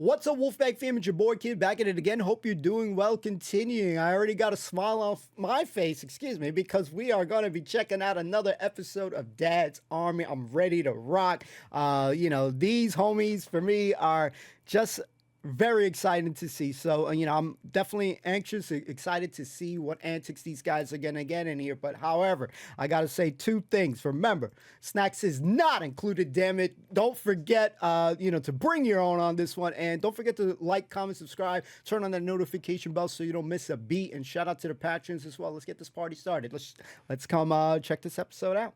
What's up, Wolfpack fam? It's your boy Kid back at it again. Hope you're doing well. Continuing, I already got a smile off my face, because we are going to be checking out another episode of Dad's Army. I'm ready to rock. These homies for me are just very exciting to see. So, I'm definitely anxious, excited to see what antics these guys are going to get in here. But however, I got to say two things. Remember, snacks is not included, damn it. Don't forget, to bring your own on this one. And don't forget to like, comment, subscribe, turn on that notification bell so you don't miss a beat. And shout out to the patrons as well. Let's get this party started. Let's come check this episode out.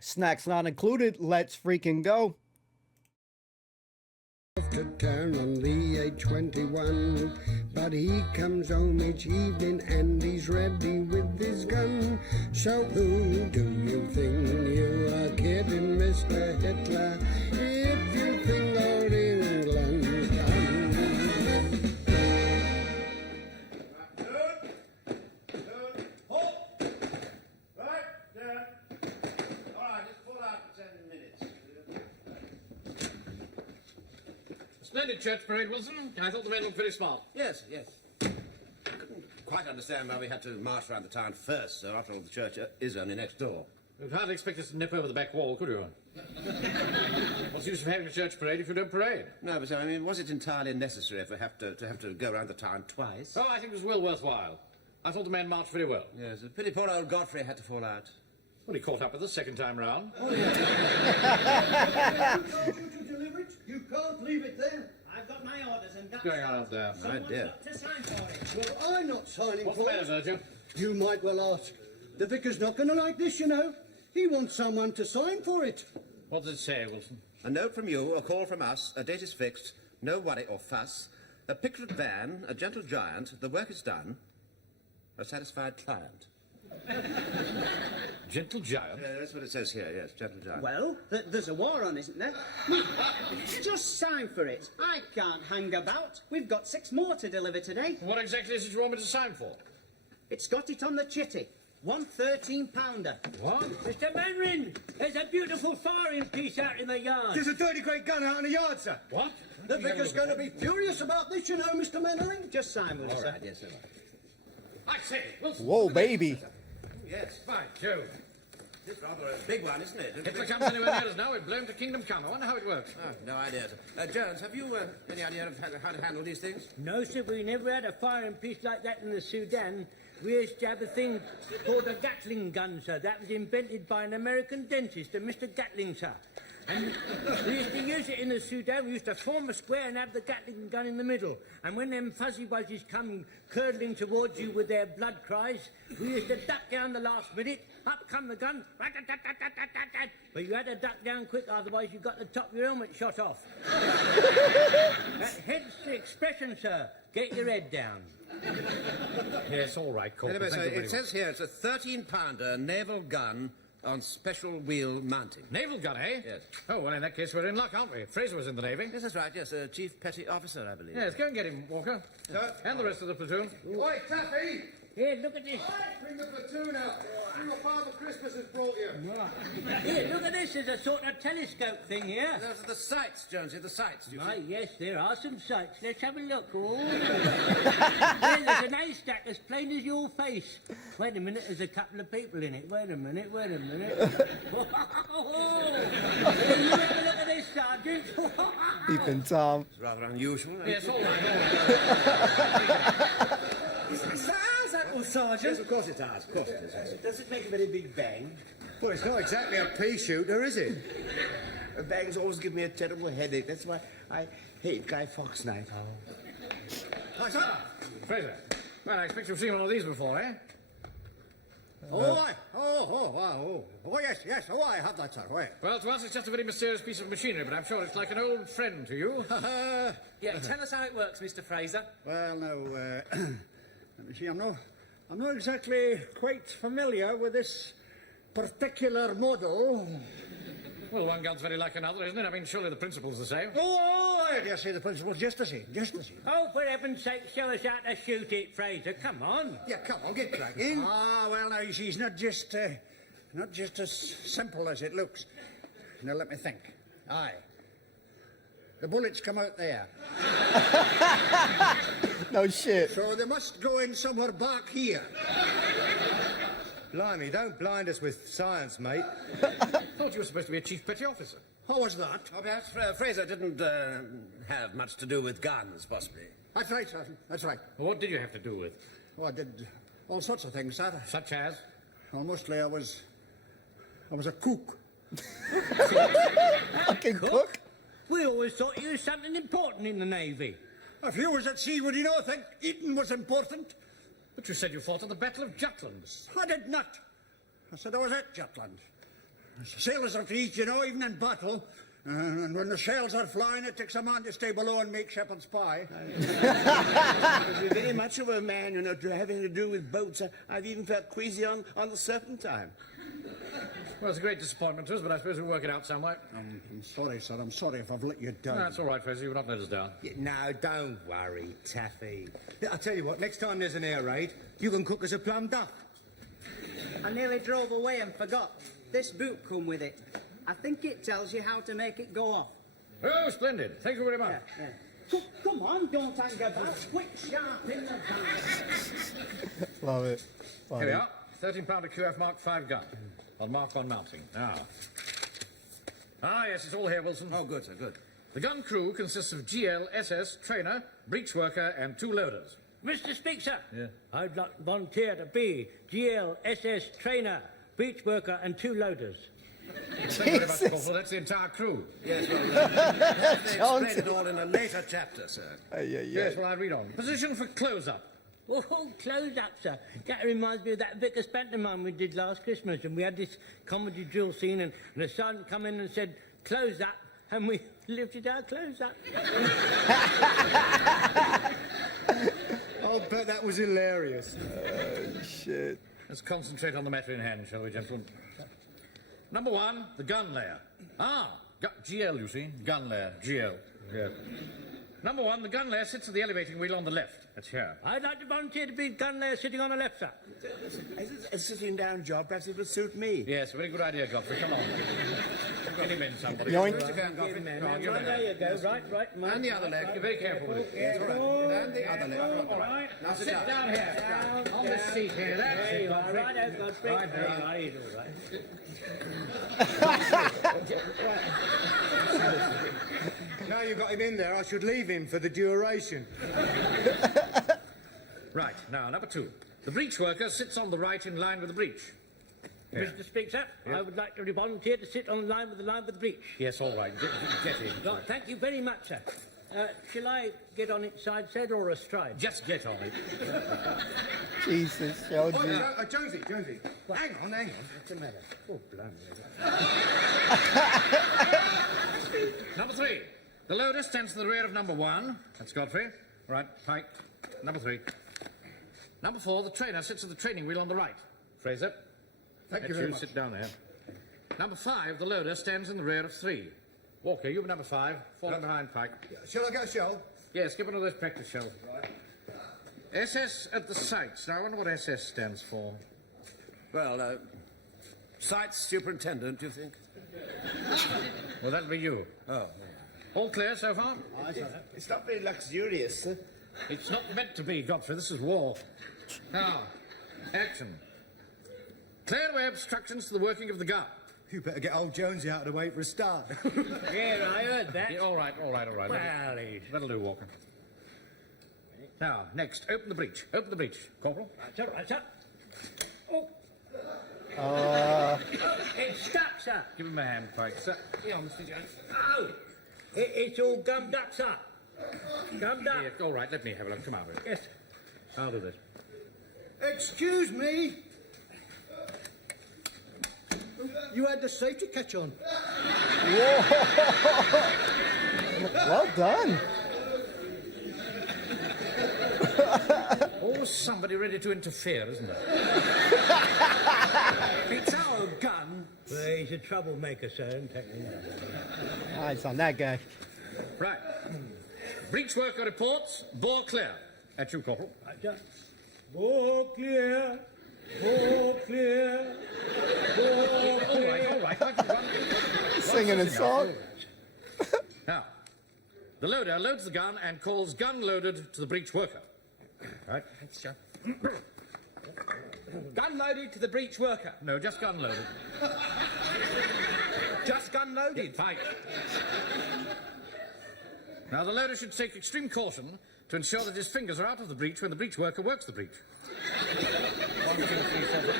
Snacks not included. Let's freaking go. To town on the A21, but he comes home each evening and he's ready with his gun. So who do you think you are kidding, Mr. Hitler, if you think old England's done? Right, all right, just pull out for 10 minutes. Splendid church parade, Wilson. I thought the men looked very smart. Yes. I couldn't quite understand why we had to march around the town first, so after all the church is only next door. You'd hardly expect us to nip over the back wall, could you? What's the use of having a church parade if you don't parade? No, but was it entirely necessary if we have to go around the town twice? Oh, I think it was well worthwhile. I thought the men marched very well. Yes, a pity poor old Godfrey had to fall out. Well, he caught up with us second time round. You You can't leave it there. I've got my orders and that's... What's going on out there? Oh, dear. Got to sign for it. Well, I'm not signing What's the for matter, it. Virgil? You might well ask. The vicar's not going to like this, you know. He wants someone to sign for it. What does it say, Wilson? A note from you, a call from us, a date is fixed, no worry or fuss, a pictured van, a gentle giant, the work is done, a satisfied client. Gentle giant? That's what it says here, yes, gentle giant. Well, there's a war on, isn't there? Just sign for it. I can't hang about. We've got 6 more to deliver today. What exactly is it you want me to sign for? It's got it on the chitty. 1 13-pounder. What? Mr. Manrin, there's a beautiful firing piece out in the yard. There's a dirty great gun out in the yard, sir. What? The vicar's going to be furious about this, you know, Mr. Mannering. Just sign, will you, All sir? right, yes, sir. I say, Wilson. Whoa, baby. Yes, By Jove. it's rather a big one, isn't it? Hitler comes anywhere near us now, we're blown to kingdom come. I wonder how it works. Oh, no idea, sir. Jones, have you any idea of how to handle these things? No, sir, we never had a firing piece like that in the Sudan. We used to have a thing called a Gatling gun, sir. That was invented by an American dentist, a Mr. Gatling, sir. And we used to use it in the Sudan. We used to form a square and have the Gatling gun in the middle. And when them fuzzy wuzzies come curdling towards you with their blood cries, we used to duck down the last minute. Up come the gun. But you had to duck down quick, otherwise you got the top of your helmet shot off. Hence the expression, sir. Get your head down. Yes, all right, Corporal. Anyway, so Thank you it very says here it's a 13-pounder naval gun on special wheel mounting. much. Naval gun, eh? Yes. Oh, well, in that case, we're in luck, aren't we? Fraser was in the Navy. Yes, that's right, yes, Chief Petty Officer, I believe. Yes, go and get him, Walker. And the rest of the platoon. Oi, Taffy! Here, look at this. Bring the platoon out. Bring what Father Christmas has brought you. Here, look at this. There's a sort of telescope thing here. Those are the sights, Jonesy, the sights. You Right, yes, there are some sights. Let's have a look. Oh. Here, there's an haystack as plain as your face. Wait a minute, there's a couple of people in it. Wait a minute. Here, you have a look at this, Sergeant. Ethan, Tom. It's rather unusual. Yes, all right. Sounds that, Yes, Sergeant. of course it does. Of course it does. Yes. Does it make a very big bang? Well, it's not exactly a pea shooter, is it? Bangs always give me a terrible headache. That's why I hate Guy Fawkes night. Hi, sir. Fraser. Well, I expect you've seen one of these before, eh? Yes, I have that, sir. Wait. Well, to us it's just a very mysterious piece of machinery, but I'm sure it's like an old friend to you. Yeah, tell us how it works, Mr. Fraser. Well, now, let me see. I'm not exactly quite familiar with this particular model. Well, one gun's very like another, isn't it? I mean, surely the principle's the same. Oh, I dare say the principle's just the same. Oh, for heaven's sake, show us how to shoot it, Fraser. Come on. Yeah, come on, get cracking. Well, now, you see, it's not just as simple as it looks. Now, let me think. Aye. The bullets come out there. No shit. So they must go in somewhere back here. Blimey, don't blind us with science, mate. Thought you were supposed to be a chief petty officer. How was that? Oh, perhaps Fraser didn't have much to do with guns, possibly. That's right, sir. That's right. Well, what did you have to do with? Oh, I did all sorts of things, sir. Such as? Well, mostly I was a cook. Fucking cook? We always thought you was something important in the Navy. If you was at sea, would you not think eating was important? But you said you fought at the Battle of Jutland. I did not. I said I was at Jutland. Sailors are to eat, you know, even in battle. And when the shells are flying, it takes a man to stay below and make shepherd's pie. You're very much of a man, you know, to having to do with boats. I've even felt queasy on the Serpentine. Well, it's a great disappointment to us, but I suppose we'll work it out some way. I'm sorry, sir. I'm sorry if I've let you down. No, that's all right, Fraser. You've not let us down. Yeah, no, don't worry, Taffy. I'll tell you what, next time there's an air raid, you can cook us a plum duck. I nearly drove away and forgot. This book come with it. I think it tells you how to make it go off. Oh, splendid. Thank you very much. Come on, don't hang about. Quick, sharp in the Love it. Love Here we it. are. 13-pounder QF Mark 5 gun. On mark on mounting. Now. Yes, it's all here, Wilson. Oh, good, sir, good. The gun crew consists of GL, SS, trainer, breech worker, and 2 loaders. Mr. Speaker, Yeah. I'd like to volunteer to be GL, SS, trainer, beach worker, and 2 loaders. Thank you very much, Corporal. That's the entire crew. Yes, well, they explain it all in a later chapter, sir. Yes, well, I read on. Position for close-up. Oh, close up, sir. That reminds me of that Vickers pantomime we did last Christmas, and we had this comedy drill scene, and the sergeant come in and said, close up, and we lifted our clothes up. I'll bet that was hilarious. Shit. Let's concentrate on the matter in hand, shall we, gentlemen? Number 1, the gun layer. GL, you see. Gun layer, GL. Yeah. Number 1, the gun layer sits at the elevating wheel on the left. That's here. I'd like to volunteer to be gun layer sitting on the left, sir. A sitting down job, perhaps it would suit me. Yes, a very good idea, Godfrey. Come on. Get him in, somebody. Yoink. Right, again, Godfrey. Go on, give him There you in. go. Right. And the other leg. You're very careful with it. Yes, all right. And the other leg. All right. Now sit down here. On this seat here. That's There it, you are. Godfrey. Right out, Godfrey. Right there. Right, all right. Now you've got him in there, I should leave him for the duration. Right, now, number 2. The breech worker sits on the right in line with the breech. Yeah. Mr. Speaker, I would like to volunteer to sit on the line with the breech. Yes, all right. Get in. Right, thank you very much, sir. Shall I get on its side said or astride? Just get on it. Jesus, Oh, Jonesy. Jonesy. Hang on. What's the matter? Oh, blimey. Number 3. The loader stands to the rear of number 1. That's Godfrey. Right, Pike. Number 3. Number 4, the trainer sits at the training wheel on the right. Fraser. Thank you very much. Sit down there. Number 5, the loader stands in the rear of 3. Walker, you be number 5. Falling behind Pike. Shall I get a shell? Yes, give one of those practice shells. Right. SS at the sights. Now, I wonder what SS stands for. Well, Sights Superintendent, do you think? Well, that'll be you. Oh, All clear so far? It's not very luxurious, sir. It's not meant to be, Godfrey. This is war. Now, action. Clear away obstructions to the working of the gun. You better get old Jonesy out of the way for a start. Yeah, I heard that. Yeah, all right. Well, That'll do, Walker. Now, next, open the breech. Corporal. right, sir. Oh. It's stuck, sir. Give him a hand, Pike. Sir. Here, Mr. Jones. Oh, it's all gummed up, sir. Gummed up. Yeah, all right, let me have a look. Come on, Rick. Yes. I'll do this. Excuse me. You had the safety catch on. Well done. Always somebody ready to interfere, isn't there? It's our gun. Well, he's a troublemaker, sir. Don't take me now. Eyes on that guy. Right. Breech worker reports. Bore clear. At you, Corporal. Right, sir. Bore clear. Bore clear. Bore All right. Singing a song. Now, The loader loads the gun and calls gun loaded to the breech worker. Right? Sure. Gun loaded to the breech worker. No, just gun loaded. Just gun loaded. Pike. Now, the loader should take extreme caution to ensure that his fingers are out of the breech when the breech worker works the breech. 1, 2, 3, 4, go.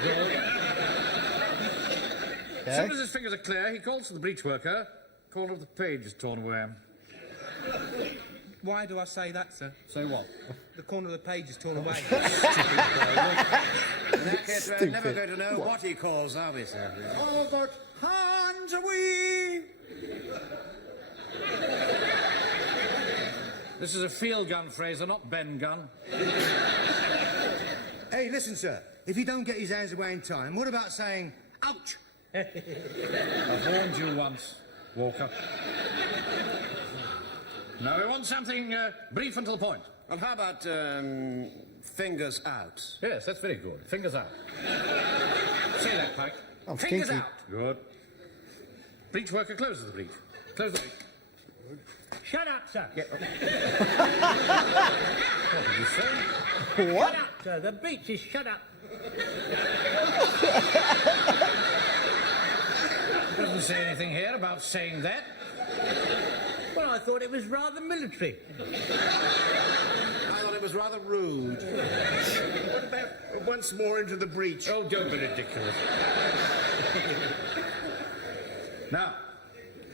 As soon as his fingers are clear, he calls to the breech worker. Corner of the page is torn away. Why do I say that, sir? Say what? The corner of the page is torn away. In that case, we're never going to know what he calls, are we, sir? Oh, but hands away! This is a field gun, Fraser, not Ben gun. Hey, listen, sir. If he don't get his hands away in time, what about saying, ouch? I've warned you once, Walker. Now, we want something brief and to the point. Well, how about, fingers out? Yes, that's very good. Fingers out. Say that, Pike. Oh, Fingers kinky. out. Good. Breech worker closes the breech. Close the breech. Shut up, sir. What did you say? What? Shut up, sir. The breech is shut up. Doesn't say anything here about saying that. Well, I thought it was rather military. I thought it was rather rude. What about once more into the breach? Oh, don't be ridiculous. Now,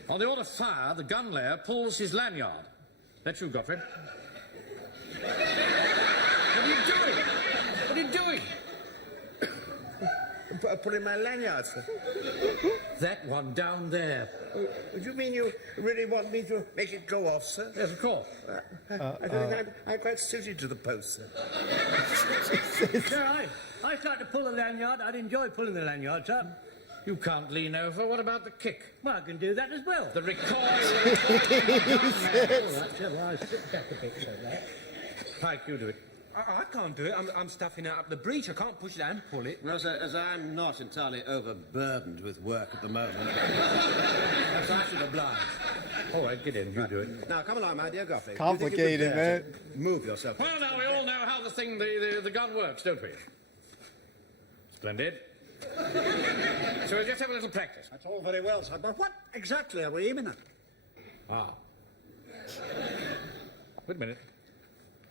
on the order of fire, the gun layer pulls his lanyard. That's you, Godfrey. What are you doing? What are you doing? Putting my lanyard, sir. That one down there. Do you mean you really want me to make it go off, sir? Yes, of course. I don't think I'm quite suited to the post, sir. Sir, I start to pull the lanyard. I'd enjoy pulling the lanyards up. You can't lean over. What about the kick? Well, I can do that as well. The recoil. All right, sir, well, I'll sit back a bit, sir. Right? Pike, you do it. I can't do it. I'm stuffing out up the breech. I can't push it and pull it. Well, sir, as I'm not entirely overburdened with work at the moment, perhaps I should oblige. All right, get in. You do it. Now, come along, my dear Godfrey. Complicated, You think you man. could dare to move yourself. Well, now we all know how the thing, the gun works, don't we? Splendid. So we'll just have a little practice. That's all very well, sir, but what exactly are we aiming at? Ah. Wait a minute.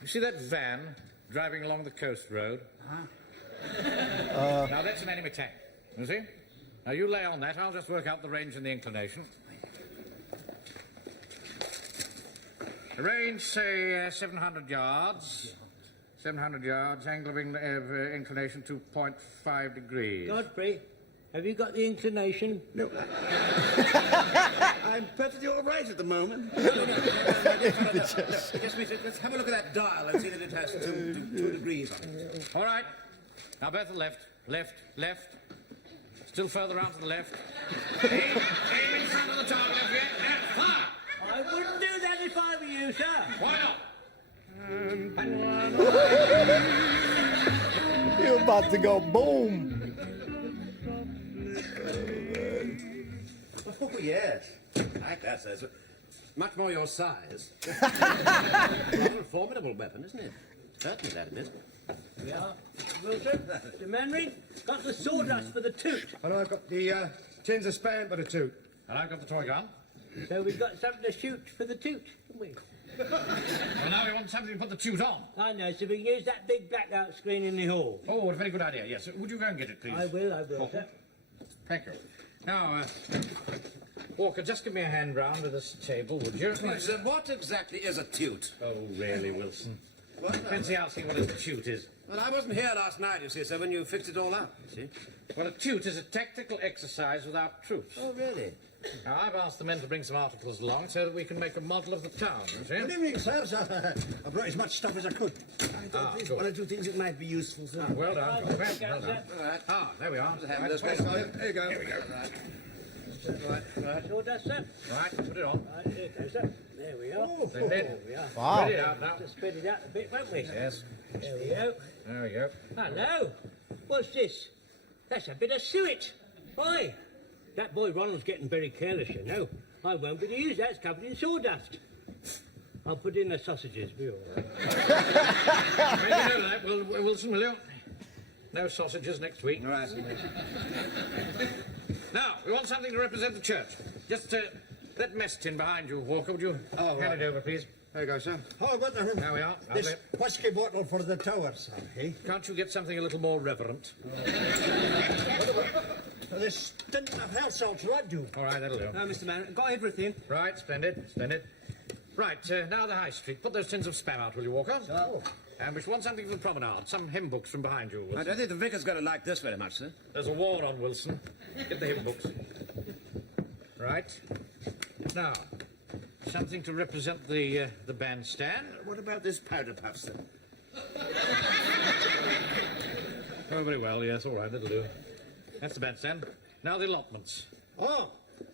You see that van driving along the coast road? Now that's an enemy tank, you see? Now you lay on that, I'll just work out the range and the inclination. The range, say, 700 yards. 700 yards, angle of inclination 2.5 degrees. Godfrey, have you got the inclination? No, I'm perfectly all right at the moment. Just let's have a look at that dial and see that it has 2 degrees on it. All right. Now both to the left, left, left. Still further round to the left. Aim in front of the target, left, yeah, fire! I wouldn't do that if I were you, sir. Why not? You're about to go boom. Oh, yes. Like that, sir. Much more your size. Rather a formidable weapon, isn't it? Certainly that it is. Yeah. Wilson, the Manry, got the sawdust for the toot. And I've got the tins of spam for the toot. And I've got the toy gun. So we've got something to shoot for the toot, haven't we? Well, now we want something to put the tute on. I know, so we can use that big blackout screen in the hall. Oh, what a very good idea, yes. Would you go and get it, please? I will, sir. Thank you. Now, Walker, just give me a hand round with this table, would you? Sir, what exactly is a tute? Oh, really, Wilson? What? Fancy asking what a tute is. Well, I wasn't here last night, you see, sir, when you fixed it all up, you see. Well, a tute is a tactical exercise without troops. Oh, really? Now, I've asked the men to bring some articles along so that we can make a model of the town, you see? Good evening, sir. I brought as much stuff as I could. There's one or two things that might be useful, sir. Well done, well done. All right. Ah, there we are. Have this Right, There you go. Here we go. Right, sawdust, sir. Right, put it on. Right, here it goes, sir. There we are. Splendid. There we are. Wow. Spread it out now. Just spread it out a bit, won't we? Yes. There we go. There we go. Hello. What's this? That's a bit of suet. Oi. That boy Ronald's getting very careless, you know. I won't be to use that. It's covered in sawdust. I'll put in the sausages, be all right. Make you know that, Wilson, will you? No sausages next week. Right. Now, we want something to represent the church. Just that mess tin behind you, Walker, would you hand it over, please? There you go, sir. How about There we are. this Lovely. whisky bottle for the tower, sir, eh? Can't you get something a little more reverent? This tin of health salts, will that do? All right, that'll do. Now, Mr. Man, got everything. Right, splendid, splendid. Right, now the High Street. Put those tins of spam out, will you, Walker? And we should want something for the promenade. Some hymn books from behind you, Wilson. I don't think the vicar's going to like this very much, sir. There's a war on, Wilson. Get the hymn books. Right. Now, something to represent the bandstand. What about this powder puff, sir? Oh, very well, yes, all right, that'll do. That's the bandstand. Now the allotments. Oh,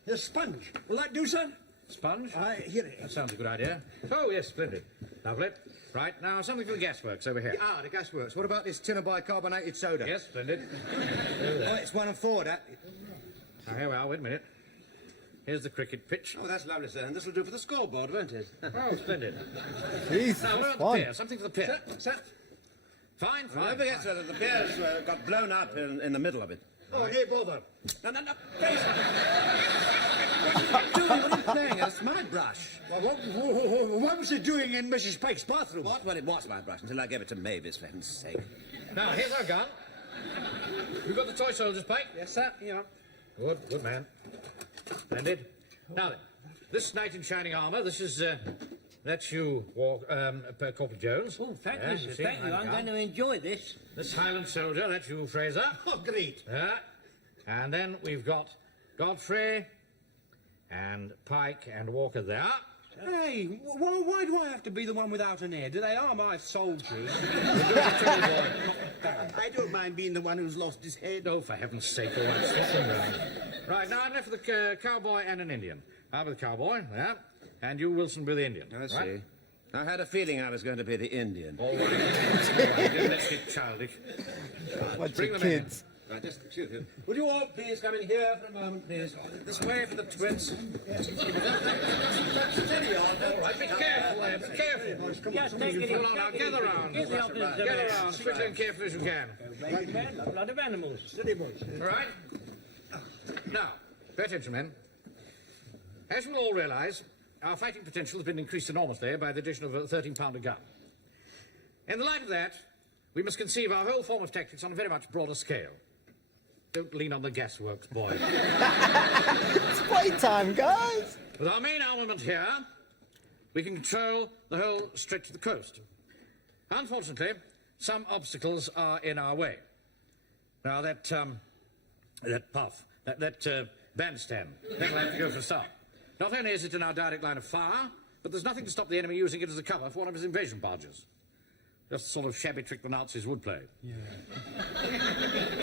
the sponge. Will that do, sir? Sponge? Here it That is. sounds a good idea. Oh, yes, splendid. Lovely. Right, now something for the gasworks over here. Ah, the gasworks. What about this tin of bicarbonated soda? Yes, splendid. Oh, it's 1 and 4, that. Now, here we are, wait a minute. Here's the cricket pitch. Oh, that's lovely, sir. And this will do for the scoreboard, won't it? Oh, splendid. Jesus, Now, what that's about the fun. pier? Something for the pier. Sir, Fine, don't fine. forget, sir, that the piers got blown up in the middle of it. Oh, nay, bother. No. Please. What are you doing? What are you playing at? It's my brush. Well, what was it doing in Mrs. Pike's bathroom? What? Well, it was my brush until I gave it to Mavis, for heaven's sake. Now, here's our gun. You've got the toy soldiers, Pike? Yes, sir. Yeah. Good man. Splendid. Now then, this knight in shining armour, this is, that's you, Corporal Jones. Oh, thank Yeah, you, sir. see, Thank you. I'm gun. going to enjoy this. This Highland soldier, that's you, Fraser. Oh, great. And then we've got Godfrey and Pike and Walker there. Hey, why do I have to be the one without an ear? They are my soldiers. I don't mind being the one who's lost his head. Oh, for heaven's sake, all right, swap them round. Right, now I'm left for the cowboy and an Indian. I'll be the cowboy, yeah, and you, Wilson, be the Indian. I see. Right? I had a feeling I was going to be the Indian. All right. All right, let's get childish. Bunch Bring of them in. kids. Right, just excuse me. Would you all please come in here for a moment, please? This way for the twins. Steady on. All right, be careful there, be careful. Just take it Hold on, now, gather round. Get the officers Gather round, as quickly and carefully as you can. Right, men, a lot of animals. Steady, boys. All right? Now, pay attention, men. As you will all realise, our fighting potential has been increased enormously by the addition of a 13-pounder gun. In the light of that, we must conceive our whole form of tactics on a very much broader scale. Don't lean on the gasworks, boys. It's playtime, guys. With our main armament here, we can control the whole stretch of the coast. Unfortunately, some obstacles are in our way. Now, that bandstand, that'll have to go for a start. Not only is it in our direct line of fire, but there's nothing to stop the enemy using it as a cover for one of his invasion barges. Just the sort of shabby trick the Nazis would play. Yeah.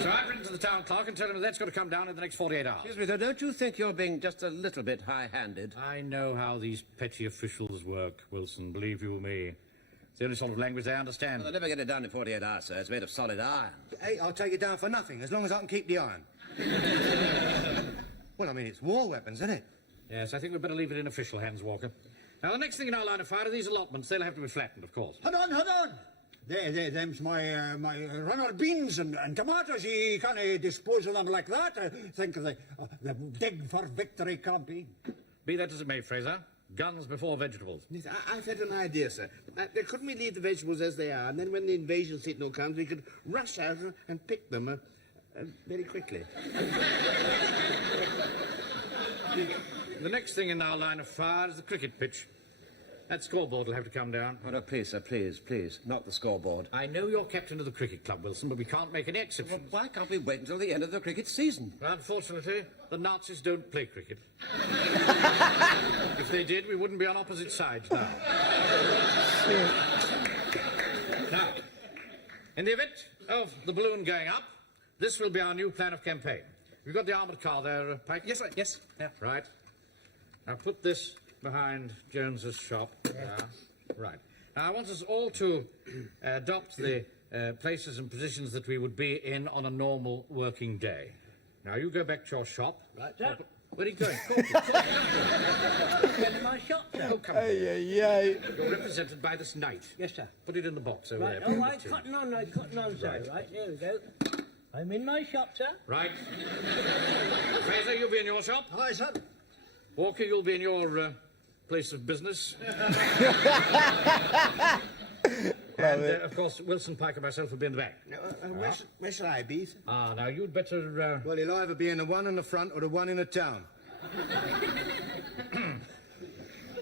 So I've written to the town clerk and tell him that's got to come down in the next 48 hours. Excuse me, though, don't you think you're being just a little bit high-handed? I know how these petty officials work, Wilson, believe you me. It's the only sort of language they understand. Well, they'll never get it done in 48 hours, sir. It's made of solid iron. Hey, I'll take it down for nothing, as long as I can keep the iron. Well, I mean, it's war weapons, isn't it? Yes, I think we'd better leave it in official hands, Walker. Now, the next thing in our line of fire are these allotments. They'll have to be flattened, of course. Hold on. Them's my runner beans and tomatoes. You can't dispose of them like that. Think of the dig for victory campaign. Be that as it may, Fraser, guns before vegetables. Yes, I've had an idea, sir. Couldn't we leave the vegetables as they are, and then when the invasion signal comes, we could rush out and pick them very quickly. The next thing in our line of fire is the cricket pitch. That scoreboard will have to come down. Oh, no, please, sir, please. Not the scoreboard. I know you're captain of the cricket club, Wilson, but we can't make any exceptions. Well, why can't we wait until the end of the cricket season? Unfortunately, the Nazis don't play cricket. If they did, we wouldn't be on opposite sides now. Now, in the event of the balloon going up, this will be our new plan of campaign. You've got the armoured car there, Pike? Yes, sir. Yes. Yeah. Right. Now put this behind Jones's shop. Yeah. Right. Now I want us all to adopt the places and positions that we would be in on a normal working day. Now you go back to your shop. Right, sir. Where are you going? Get in my shop, sir. Oh, come on. Hey. You're represented by this knight. Yes, sir. Put it in the box over Right, there. all right, cotton on, sir. Right, there we go. I'm in my shop, sir. Right. Fraser, you'll be in your shop. Aye, sir. Walker, you'll be in your place of business. And, of course, Wilson, Pike and myself will be in the back. Where shall I be, sir? Now, you'd better... Well, he'll either be in the one in the front or the one in the town.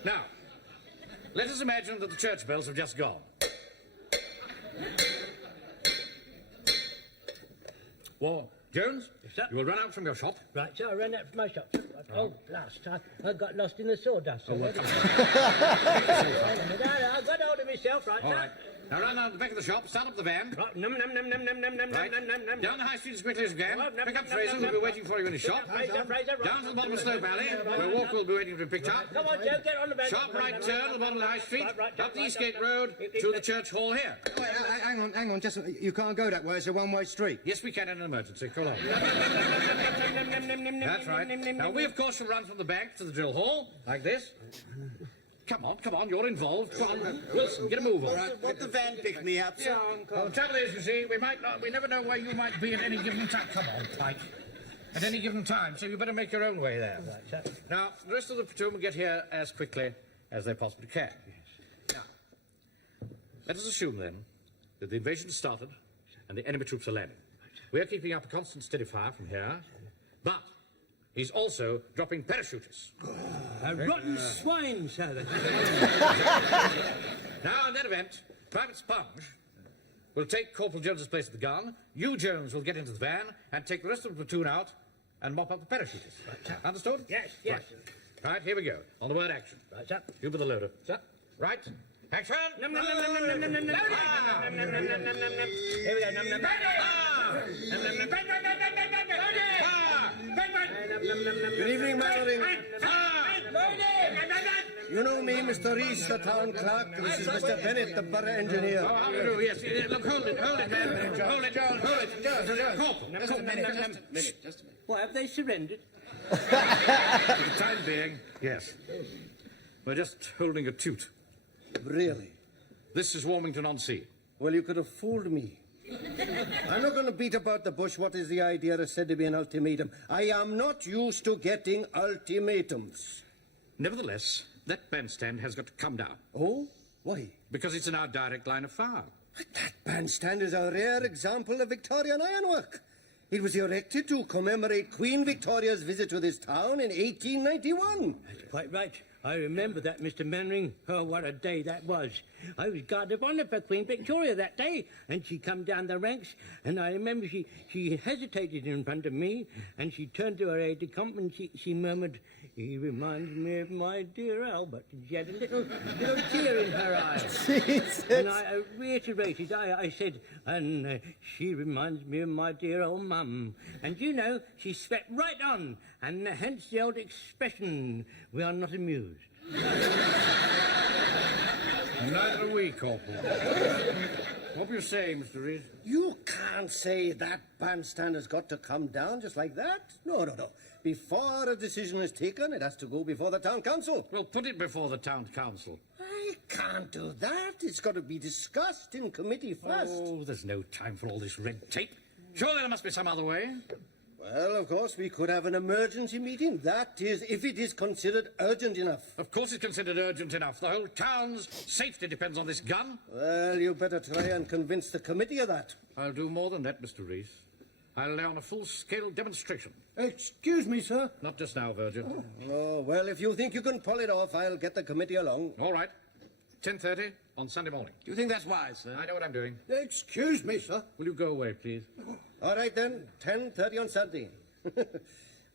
Now, let us imagine that the church bells have just gone. Well, Jones, Yes, sir. you will run out from your shop. Right, sir, I ran out from my shop, sir. Right. Oh, blast, I got lost in the sawdust. Oh, well, come on. I got hold of myself, right, All sir. right. Now run down to the back of the shop, start up the van. Right, num. Right. Down the high street as quickly as you can. Pick up Fraser, who'll be waiting for you in his shop. Fraser, Down to the bottom of the slope alley, where Walker will be waiting to be picked up. Come on, Joe, get on the bench. Sharp right turn at the bottom of the high street, Right, up the Eastgate Road, to the church hall here. Wait, hang on, just... You can't go that way, it's a one-way street. Yes, we can in an emergency. Hold on. That's right. Now, we, of course, shall run from the bank to the drill hall, like this. Come on, you're involved. Come on, Wilson, get a move on. Let the van pick me up, sir. Well, the trouble is, you see, we never know where you might be at any given time. Come on, Pike. At any given time, so you better make your own way there. Right, sir. Now, the rest of the platoon will get here as quickly as they possibly can. Now, let us assume, then, that the invasion has started and the enemy troops are landing. We are keeping up a constant steady fire from here, but he's also dropping parachutists. A rotten swine, sir. Now, in that event, Private Sponge will take Corporal Jones's place at the gun. You, Jones, will get into the van and take the rest of the platoon out and mop up the parachutists. Right. Understood? Yes. Right, here we go. On the word action. Right, sir. You be the loader. Sir. Right. Action! Here we go. Good evening, Mallory. You know me, Mr. Reese, the town clerk. This is Mr. Bennett, the borough engineer. Oh, how do you do? Yes. Look, hold it, man. Hold it, Jones. Corporal. Just a minute. What, have they surrendered? For the time being, yes. We're just holding a toot. Really? This is Warmington-on-Sea. Well, you could have fooled me. I'm not going to beat about the bush. What is the idea of said to be an ultimatum? I am not used to getting ultimatums. Nevertheless, that bandstand has got to come down. Oh? Why? Because it's in our direct line of fire. That bandstand is a rare example of Victorian ironwork. It was erected to commemorate Queen Victoria's visit to this town in 1891. That's quite right. I remember that, Mr. Mannering. Oh, what a day that was. I was guard of honour for Queen Victoria that day, and she come down the ranks, and I remember she hesitated in front of me, and she turned to her aide-de-camp and she murmured, "He reminds me of my dear Albert." She had a little tear in her eye. Jesus. And I reiterated, I said, and she reminds me of my dear old mum. And you know, she swept right on, and hence the old expression, "We are not amused." Neither are we, Corporal. What were you saying, Mr. Reed? You can't say that bandstand has got to come down just like that. No. Before a decision is taken, it has to go before the town council. Well, put it before the town council. I can't do that. It's got to be discussed in committee first. Oh, there's no time for all this red tape. Surely there must be some other way. Well, of course, we could have an emergency meeting. That is, if it is considered urgent enough. Of course it's considered urgent enough. The whole town's safety depends on this gun. Well, you better try and convince the committee of that. I'll do more than that, Mr. Reese. I'll lay on a full-scale demonstration. Excuse me, sir. Not just now, Virgil. Oh, well, if you think you can pull it off, I'll get the committee along. All right. 10:30 on Sunday morning. Do you think that's wise, sir? I know what I'm doing. Excuse me, sir. Will you go away, please? All right, then. 10:30 on Saturday.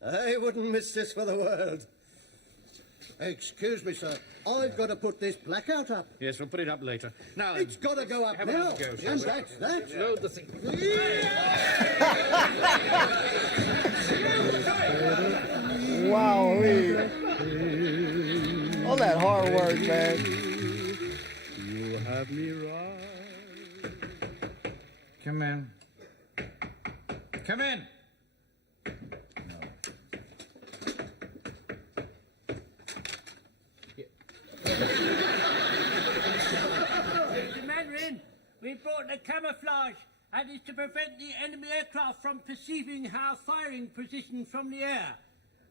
I wouldn't miss this for the world. Excuse me, sir. I've got to put this blackout up. Yes, we'll put it up later. Now, It's got to go up have now. another go, shall And we? that's... Load the thing. Wow. All that hard work, man. You have me right. Come in. Come in. brought the camouflage, and is to prevent the enemy aircraft from perceiving our firing position from the air.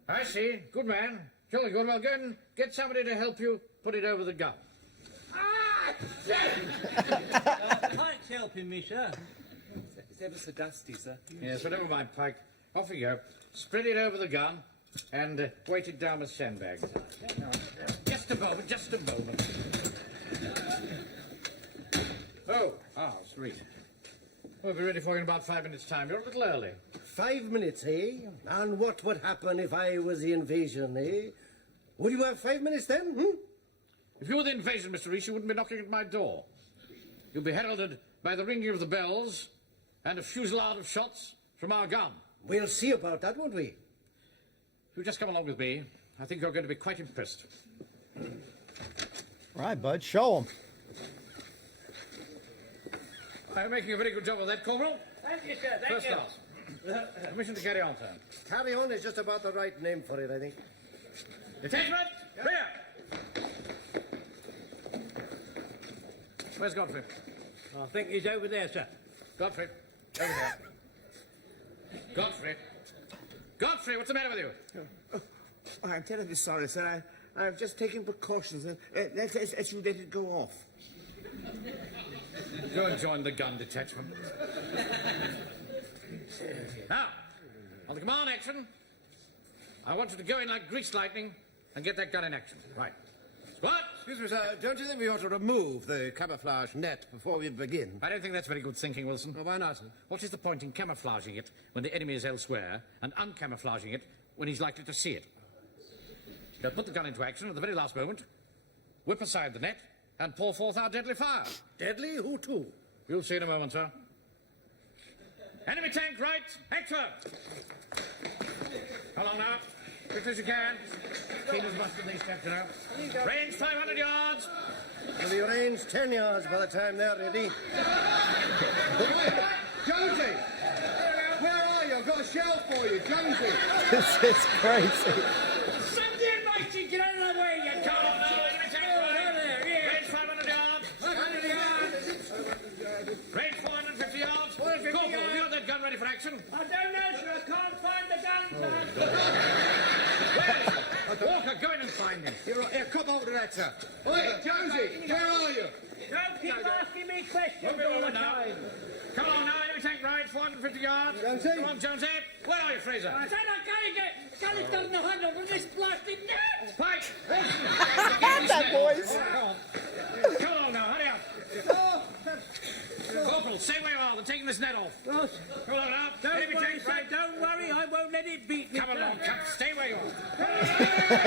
I see. Good man. Jolly good. Well, go and get somebody to help you put it over the gun. Ah, Pikes helping me, sir. It's ever so dusty, sir. Yes, but never mind, Pike. Off you go. Spread it over the gun and weight it down with sandbags. Just a moment, just a moment. Oh, sweet. We'll be ready for you in about 5 minutes' time. You're a little early. 5 minutes, eh? And what would happen if I was the invasion, eh? Would you have 5 minutes then, If you were the invasion, Mr. Reese, you wouldn't be knocking at my door. You'll be heralded by the ringing of the bells and a fusillade of shots from our gun. We'll see about that, won't we? If you just come along with me, I think you're going to be quite impressed. Right, bud, show 'em. You're making a very good job of that, Corporal. Thank you, sir. Thank First you. class. Permission to carry on, sir. Carry on is just about the right name for it, I think. Detachment, clear! Where's Godfrey? I think he's over there, sir. Godfrey, over there. Godfrey. Godfrey, what's the matter with you? Oh, I'm terribly sorry, sir. I've just taken precautions. Let's let it go off. Go and join the gun detachment. Now, on the command action, I want you to go in like greased lightning and get that gun in action. Right. Squad! Excuse me, sir. Don't you think we ought to remove the camouflage net before we begin? I don't think that's very good thinking, Wilson. Well, why not, sir? What is the point in camouflaging it when the enemy is elsewhere and uncamouflaging it when he's likely to see it? Now put the gun into action at the very last moment, whip aside the net, and pour forth our deadly fire. Deadly? Who to? You'll see in a moment, sir. Enemy tank right, action! Come along now, quick as you can. Keep as much of these steps, you know. Range 500 yards. We'll be range 10 yards by the time they're ready. Jonesy! Where are you? I've got a shell for you, Jonesy! This is crazy. Somebody mighty, get out of the way, you Come on now, enemy tank right. Range 500 yards. 500 yards. Range 450 yards. Corporal, have you got that gun ready for action? I don't know, sir. I can't find the gun, sir. Where is he? Walker, go in and find him. Here, come over to that, sir. Oi, Jonesy, where are you? Don't keep asking me questions Move it all the over now. time. Come on now, enemy tank right, 450 yards. Jonesy? Come on, Jonesy. Where are you, Fraser? I said I can't get. Can't turn the handle for this blasted net. Pike! That voice. Come on now, hurry up. Corporal, stay where you are. They're taking this net off. Ross, Come on now. don't Enemy worry, tank sir. right. Don't worry. I won't let it beat me. Come sir. along, Cap. Stay where you are.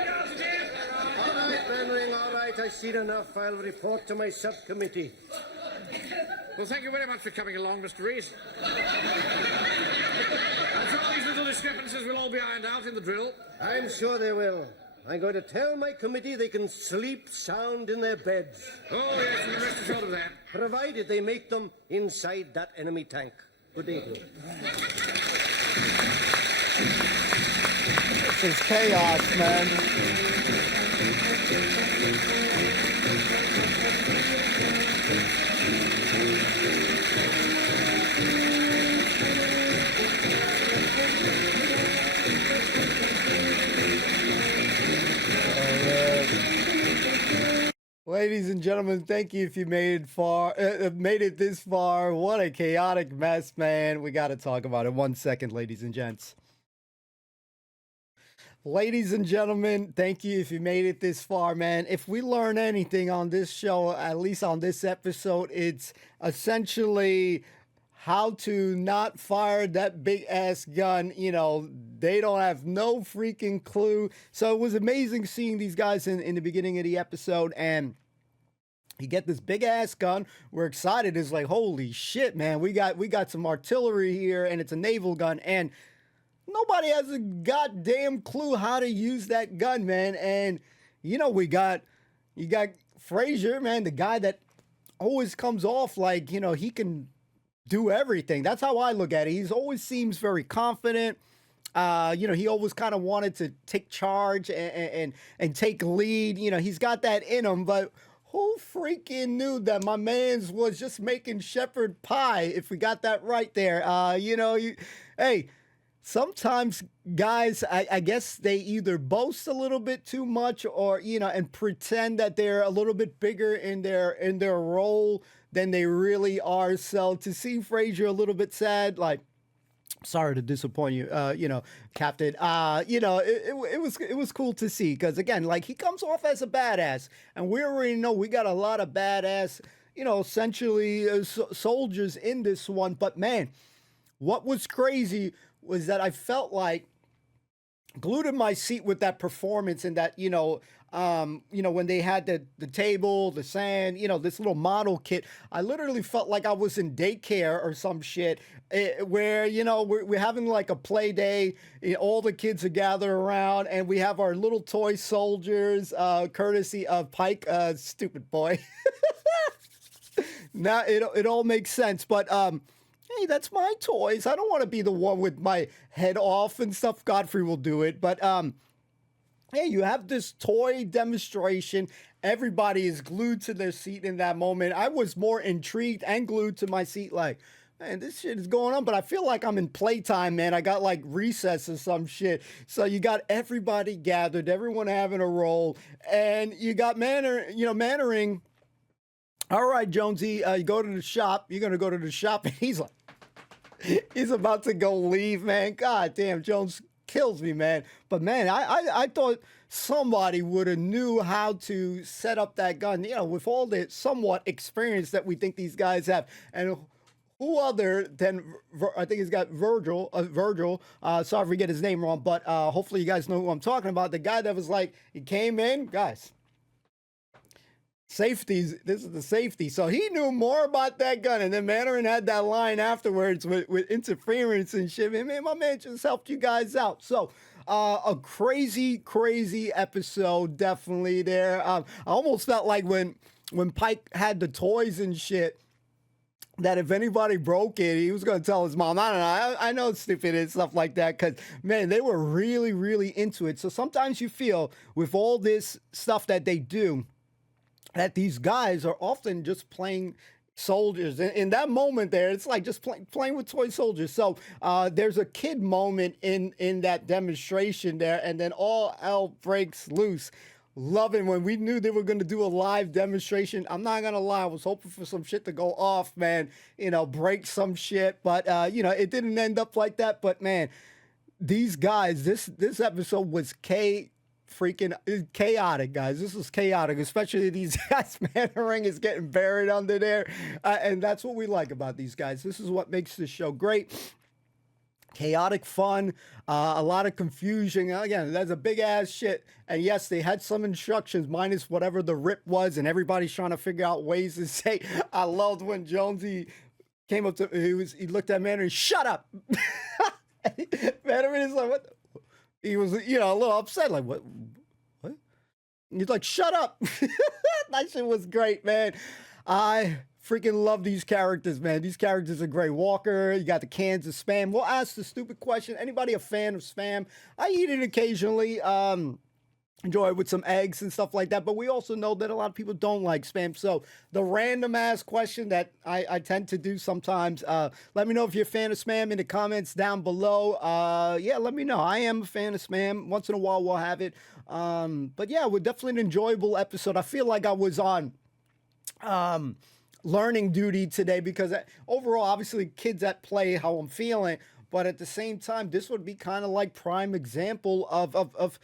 All right, Benring, all right. I've seen enough. I'll report to my subcommittee. Well, thank you very much for coming along, Mr. Reese. I'm sure these little discrepancies will all be ironed out in the drill. I'm sure they will. I'm going to tell my committee they can sleep sound in their beds, Oh, yes, you can rest assured of that. provided they make them inside that enemy tank. Good day to you. This is chaos, man. Ladies and gentlemen, thank you if you made it this far. What a chaotic mess, man. We got to talk about it. 1 second, ladies and gents. Ladies and gentlemen, thank you if you made it this far, man. If we learn anything on this show, at least on this episode, it's essentially how to not fire that big ass gun. You know, they don't have no freaking clue. So it was amazing seeing these guys in the beginning of the episode, and you get this big ass gun. We're excited. It's like, holy shit, man. We got some artillery here, and it's a naval gun, and nobody has a goddamn clue how to use that gun, man. And you know, you got Fraser, man, the guy that always comes off like, you know, he can do everything. That's how I look at it. He always seems very confident. he always kind of wanted to take charge and take lead. He's got that in him, but who freaking knew that my man's was just making shepherd pie, if we got that right there. Hey, sometimes guys, I guess they either boast a little bit too much or, and pretend that they're a little bit bigger in their role than they really are. So to see Frasier a little bit sad, like, sorry to disappoint you, Captain. It was cool to see because again, like he comes off as a badass, and we already know we got a lot of badass, essentially soldiers in this one. But man, what was crazy was that I felt like glued in my seat with that performance and that, when they had the table, the sand, this little model kit, I literally felt like I was in daycare or some shit where, we're having like a play day. All the kids are gathered around and we have our little toy soldiers, courtesy of Pike, stupid boy. Now it all makes sense, but, hey, that's my toys. I don't want to be the one with my head off and stuff. Godfrey will do it. But, hey, you have this toy demonstration. Everybody is glued to their seat in that moment. I was more intrigued and glued to my seat like, man, this shit is going on. But I feel like I'm in playtime, man. I got like recess or some shit. So you got everybody gathered, everyone having a role. And you got Mannering. All right, Jonesy, you go to the shop. You're going to go to the shop. And he's like, he's about to go leave, man. God damn, Jones kills me, man. But man, I thought somebody would have knew how to set up that gun, with all the somewhat experience that we think these guys have. And who other than, I think he's got Virgil, sorry if we get his name wrong, but hopefully you guys know who I'm talking about. The guy that was like, he came in, guys, safeties, this is the safety. So he knew more about that gun. And then Mannering had that line afterwards with interference and shit. Man, my man just helped you guys out. So a crazy episode, definitely there. I almost felt like when Pike had the toys and shit, that if anybody broke it, he was going to tell his mom. I don't know. I know it's stupid and stuff like that because, man, they were really into it. So sometimes you feel with all this stuff that they do, that these guys are often just playing soldiers. In that moment there, it's like just playing with toy soldiers. So there's a kid moment in that demonstration there, and then all hell breaks loose. Loving when we knew they were going to do a live demonstration. I'm not going to lie. I was hoping for some shit to go off, man, break some shit. But, it didn't end up like that. But, man, these guys, this episode was freaking chaotic, guys. This was chaotic, especially these guys. Mannering is getting buried under there, and that's what we like about these guys. This is what makes this show great. Chaotic fun, a lot of confusion. Again, that's a big ass shit. And yes, they had some instructions minus whatever the rip was, and everybody's trying to figure out ways to say. I loved when Jonesy came up to he looked at Mannering, shut up. Mannering is like, what? He was, a little upset, like, what? He's like, shut up. That shit was great, man. I freaking love these characters, man. These characters are great. Walker, you got the cans of Spam. We'll ask the stupid question. Anybody a fan of Spam? I eat it occasionally. Enjoy it with some eggs and stuff like that. But we also know that a lot of people don't like Spam. So the random ass question that I tend to do sometimes, let me know if you're a fan of Spam in the comments down below. Yeah, let me know. I am a fan of Spam. Once in a while we'll have it. But yeah, we're definitely an enjoyable episode. I feel like I was on learning duty today because overall, obviously, kids at play, how I'm feeling. But at the same time, this would be kind of like prime example of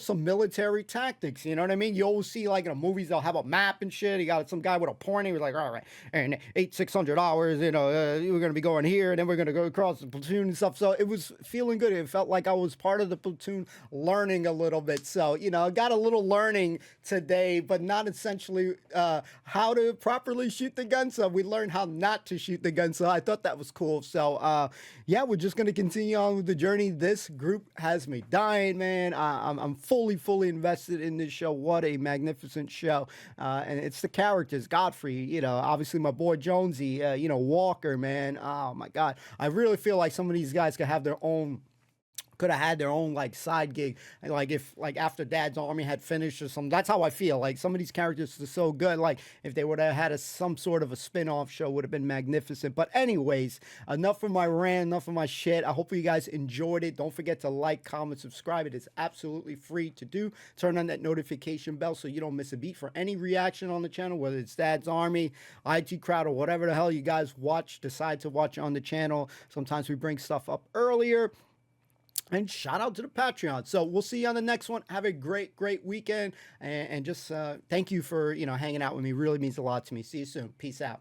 some military tactics. You know what I mean? You always see like in the movies, they'll have a map and shit. You got some guy with a pointer. We're like, all right, and 600 hours, we're going to be going here and then we're going to go across the platoon and stuff. So it was feeling good. It felt like I was part of the platoon learning a little bit. So, I got a little learning today, but not essentially how to properly shoot the gun. So we learned how not to shoot the gun. So I thought that was cool. So yeah, we're just going to continue on with the journey. This group has me dying, man. I'm fully invested in this show. What a magnificent show. And it's the characters, Godfrey, obviously my boy Jonesy, Walker, man. Oh my God. I really feel like some of these guys could have their own could have had their own like side gig, and like if like after Dad's Army had finished or something. That's how I feel. Like some of these characters are so good. Like if they would have had some sort of a spin-off show, would have been magnificent. But anyways, enough of my rant, enough of my shit. I hope you guys enjoyed it. Don't forget to like, comment, subscribe. It is absolutely free to do. Turn on that notification bell so you don't miss a beat for any reaction on the channel, whether it's Dad's Army, IT Crowd, or whatever the hell you guys decide to watch on the channel. Sometimes we bring stuff up earlier. And shout out to the Patreon. So we'll see you on the next one. Have a great, great weekend. And just thank you for, hanging out with me. Really means a lot to me. See you soon. Peace out.